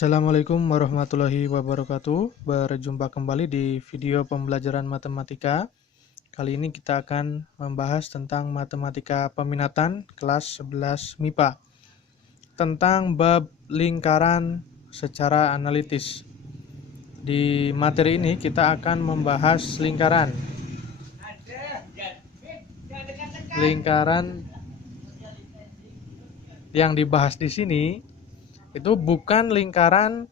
Assalamualaikum warahmatullahi wabarakatuh. Berjumpa kembali di video pembelajaran matematika. Kali ini kita akan membahas tentang matematika peminatan kelas 11 MIPA. Tentang bab lingkaran secara analitis. Di materi ini kita akan membahas lingkaran. Lingkaran yang dibahas di sini itu bukan lingkaran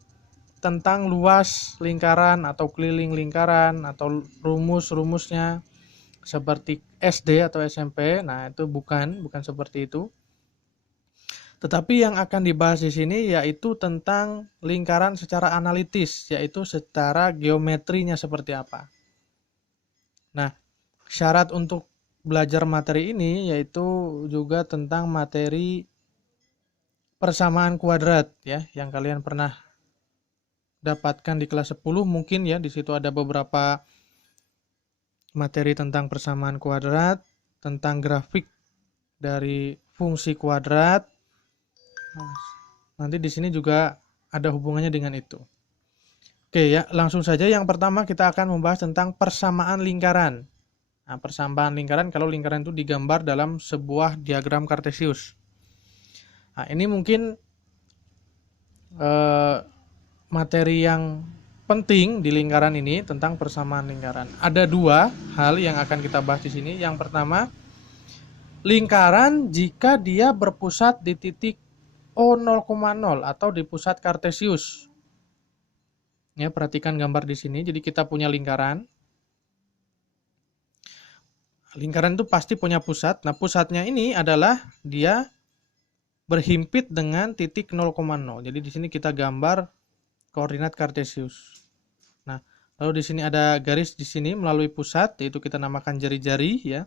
tentang luas lingkaran atau keliling lingkaran atau rumus-rumusnya seperti SD atau SMP. Nah, itu bukan seperti itu. Tetapi yang akan dibahas di sini yaitu tentang lingkaran secara analitis, yaitu secara geometrinya seperti apa. Nah, syarat untuk belajar materi ini yaitu juga tentang materi persamaan kuadrat ya, yang kalian pernah dapatkan di kelas 10 mungkin ya. Di situ ada beberapa materi tentang persamaan kuadrat, tentang grafik dari fungsi kuadrat. Nanti di sini juga ada hubungannya dengan itu. Oke ya, langsung saja yang pertama kita akan membahas tentang persamaan lingkaran. Nah, persamaan lingkaran kalau lingkaran itu digambar dalam sebuah diagram kartesius. Nah, ini mungkin materi yang penting di lingkaran ini tentang persamaan lingkaran. Ada dua hal yang akan kita bahas di sini. Yang pertama, lingkaran jika dia berpusat di titik O0,0 atau di pusat kartesius. Ya, perhatikan gambar di sini. Jadi kita punya lingkaran. Lingkaran itu pasti punya pusat. Nah, pusatnya ini adalah dia berhimpit dengan titik 0,0. Jadi di sini kita gambar koordinat kartesius. Nah, lalu di sini ada garis di sini melalui pusat, yaitu kita namakan jari-jari ya.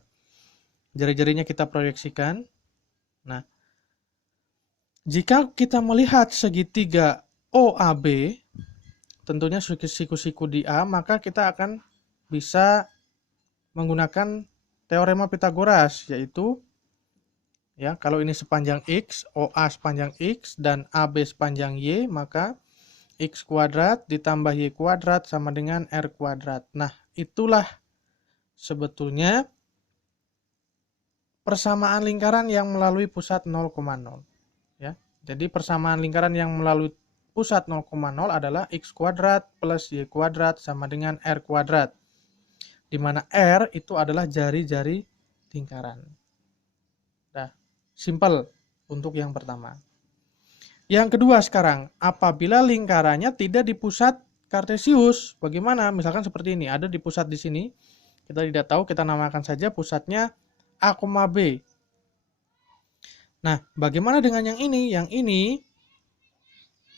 Jari-jarinya kita proyeksikan. Nah, jika kita melihat segitiga OAB, tentunya siku-siku di A, maka kita akan bisa menggunakan teorema Pitagoras, yaitu ya, kalau ini sepanjang X, OA sepanjang X, dan AB sepanjang Y, maka X kuadrat ditambah Y kuadrat sama dengan R kuadrat. Nah, itulah sebetulnya persamaan lingkaran yang melalui pusat 0,0. Ya. Jadi persamaan lingkaran yang melalui pusat 0,0 adalah X kuadrat plus Y kuadrat sama dengan R kuadrat. Di mana R itu adalah jari-jari lingkaran. Simple untuk yang pertama. Yang kedua sekarang, apabila lingkarannya tidak di pusat kartesius, bagaimana? Misalkan seperti ini, ada di pusat di sini. Kita tidak tahu, kita namakan saja pusatnya A, B. Nah, bagaimana dengan yang ini? Yang ini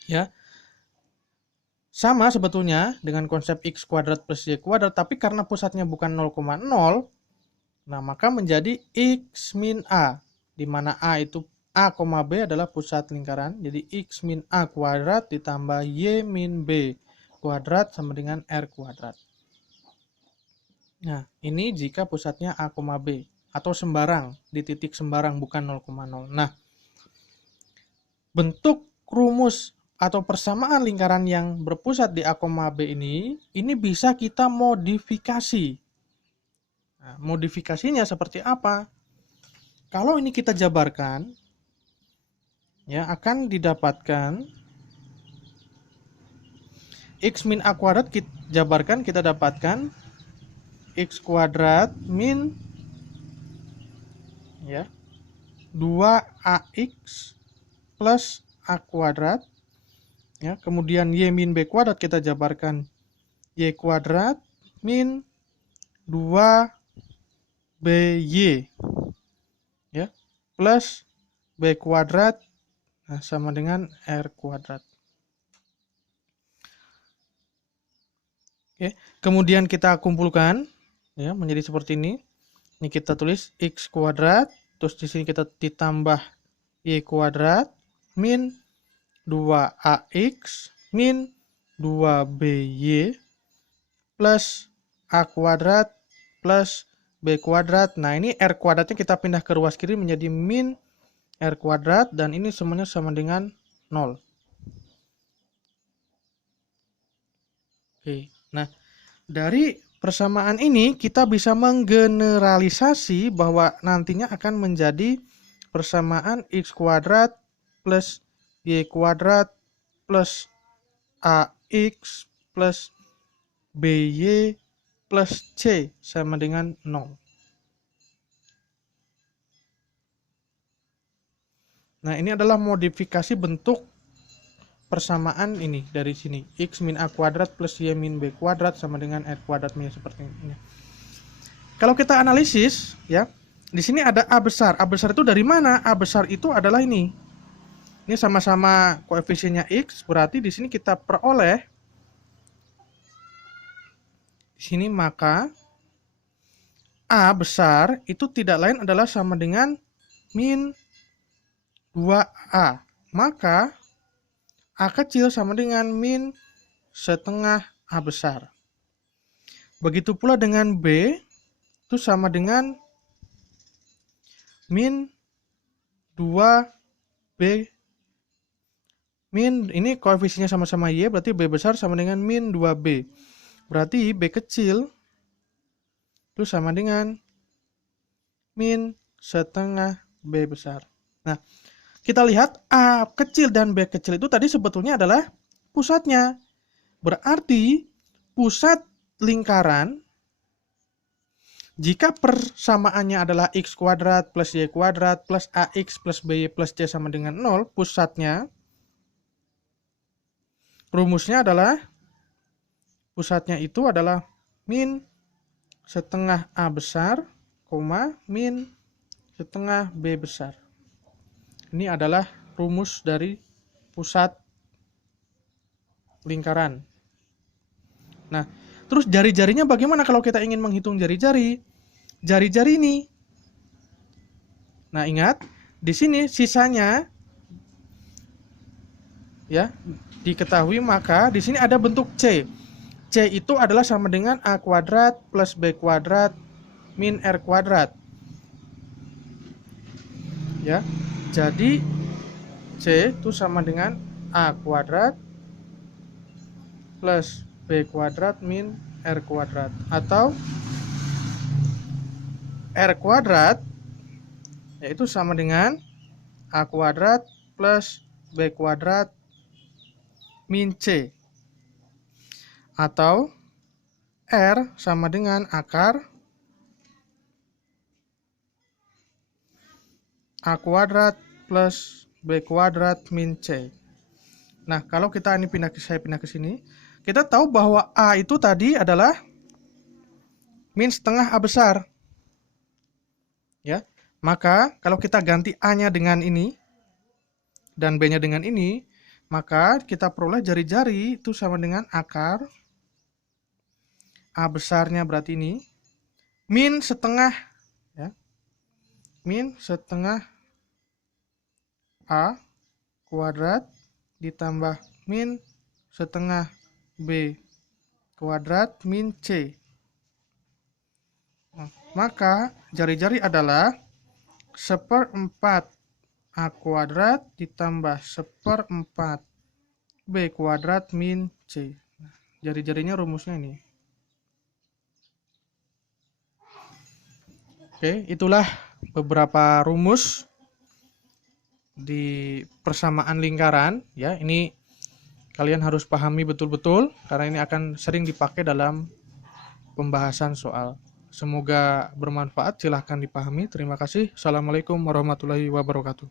ya sama sebetulnya dengan konsep X kuadrat plus Y kuadrat, tapi karena pusatnya bukan 0,0, nah maka menjadi X min A. Di mana A itu A, B adalah pusat lingkaran. Jadi X min A kuadrat ditambah Y min B kuadrat sama dengan R kuadrat. Nah, ini jika pusatnya A, B. Atau sembarang, di titik sembarang bukan 0,0. Nah, bentuk rumus atau persamaan lingkaran yang berpusat di A, B ini bisa kita modifikasi. Nah, modifikasinya seperti apa? Kalau ini kita jabarkan, ya akan didapatkan X min A kuadrat, kita jabarkan, kita dapatkan X kuadrat min ya 2AX plus A kuadrat. Ya, kemudian Y min B kuadrat kita jabarkan Y kuadrat min 2BY. Ya, plus B kuadrat sama dengan R kuadrat. Oke, kemudian kita kumpulkan ya menjadi seperti ini. Ini kita tulis X kuadrat, terus di sini kita ditambah Y kuadrat min 2AX min 2BY plus A kuadrat plus B kuadrat. Nah, ini R kuadratnya kita pindah ke ruas kiri menjadi min R kuadrat, dan ini semuanya sama dengan 0. Oke. Nah, dari persamaan ini kita bisa menggeneralisasi bahwa nantinya akan menjadi persamaan x kuadrat plus y kuadrat plus ax plus by plus c sama dengan 0. Nah, ini adalah modifikasi bentuk persamaan ini dari sini. X min a kuadrat plus y min b kuadrat sama dengan r kuadrat minus seperti ini. Kalau kita analisis, ya, di sini ada a besar. A besar itu dari mana? A besar itu adalah ini. Ini sama-sama koefisiennya x, berarti di sini kita peroleh di sini, maka a besar itu tidak lain adalah sama dengan min 2a. Maka a kecil sama dengan min setengah a besar. Begitu pula dengan b itu sama dengan min 2b. Min ini koefisiennya sama-sama y, berarti b besar sama dengan min 2b. Berarti b kecil itu sama dengan min setengah b besar. Nah, kita lihat A kecil dan B kecil itu tadi sebetulnya adalah pusatnya. Berarti pusat lingkaran, jika persamaannya adalah x kuadrat plus y kuadrat plus ax plus by plus c sama dengan 0, pusatnya, rumusnya adalah, pusatnya itu adalah min setengah a besar, min setengah b besar. Ini adalah rumus dari pusat lingkaran. Nah, terus jari-jarinya bagaimana kalau kita ingin menghitung jari-jari? Jari-jari ini. Nah, ingat, di sini sisanya ya diketahui, maka di sini ada bentuk C. C itu adalah sama dengan a kuadrat plus b kuadrat min r kuadrat. Ya. Jadi C itu sama dengan a kuadrat plus b kuadrat min r kuadrat, atau r kuadrat yaitu sama dengan a kuadrat plus b kuadrat min c, atau r sama dengan akar a kuadrat plus b kuadrat min c. Nah, kalau kita ini saya pindah ke sini, kita tahu bahwa a itu tadi adalah min setengah a besar. Ya. Maka kalau kita ganti a-nya dengan ini dan b-nya dengan ini, maka kita peroleh jari-jari itu sama dengan akar a besarnya, berarti ini min setengah, ya, min setengah a kuadrat ditambah min setengah b kuadrat min c. Maka jari-jari adalah 1/4 a kuadrat ditambah 1/4 b kuadrat min c. Jari-jarinya rumusnya ini. Oke, itulah beberapa rumus di persamaan lingkaran, ya. Ini kalian harus pahami betul-betul karena ini akan sering dipakai dalam pembahasan soal. Semoga bermanfaat, silahkan dipahami. Terima kasih. Assalamualaikum warahmatullahi wabarakatuh.